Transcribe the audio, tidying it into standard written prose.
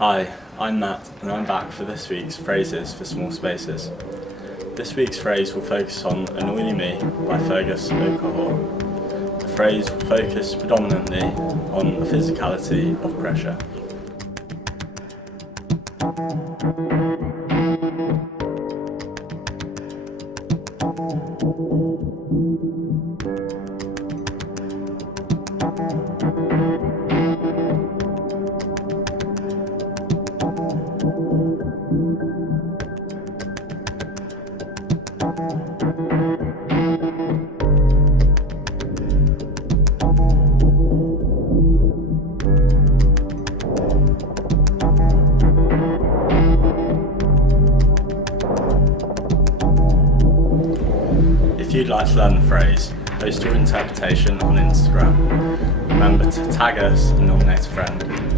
Hi, I'm Matt and I'm back for this week's Phrases for Small Spaces. This week's phrase will focus on Annoying Me by Fergus O'Cahor. The phrase will focus predominantly on the physicality of pressure. If you'd like to learn the phrase, post your interpretation on Instagram. Remember to tag us and nominate a friend.